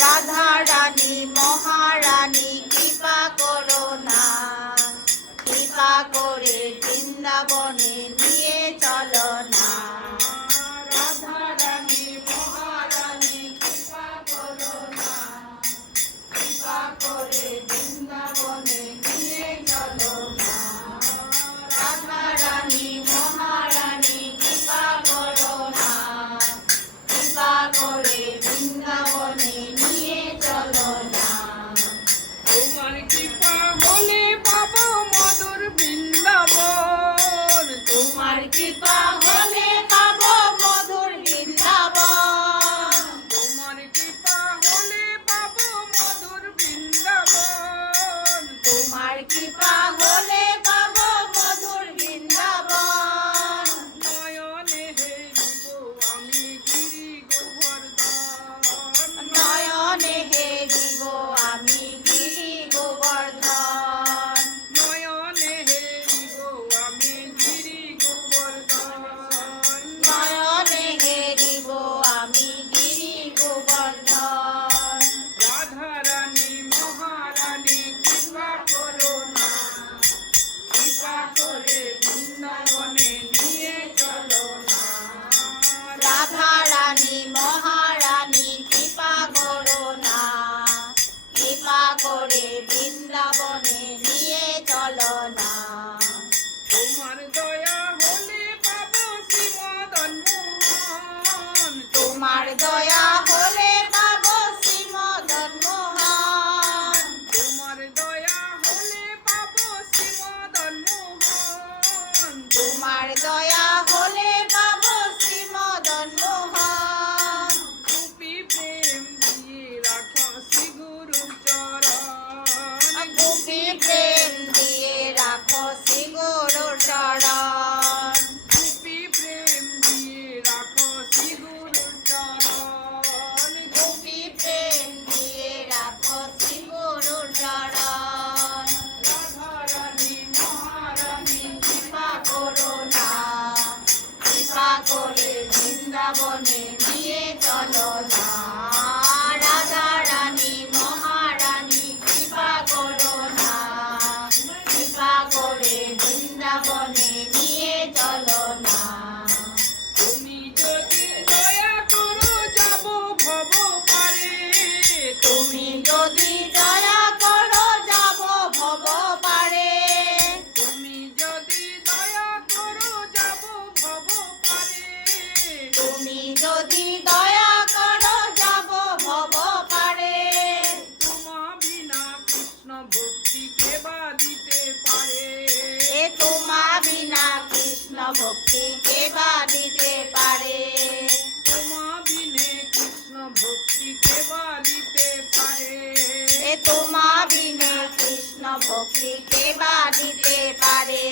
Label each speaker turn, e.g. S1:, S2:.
S1: রাধা রানী মহারানী কৃপা করো না। কৃপা করে বৃন্দাবনে নিয়ে
S2: বনে দিয়ে
S1: চলো।
S2: দিতে বা দিতে পারে
S1: এ তোমা বিনা কৃষ্ণ ভক্তি কে বা দিতে পারে?
S2: তোমা বিনে কৃষ্ণ ভক্তি কে বা দিতে পারে?
S1: এ তোমা বিনা কৃষ্ণ ভক্তি কে বা দিতে পারে?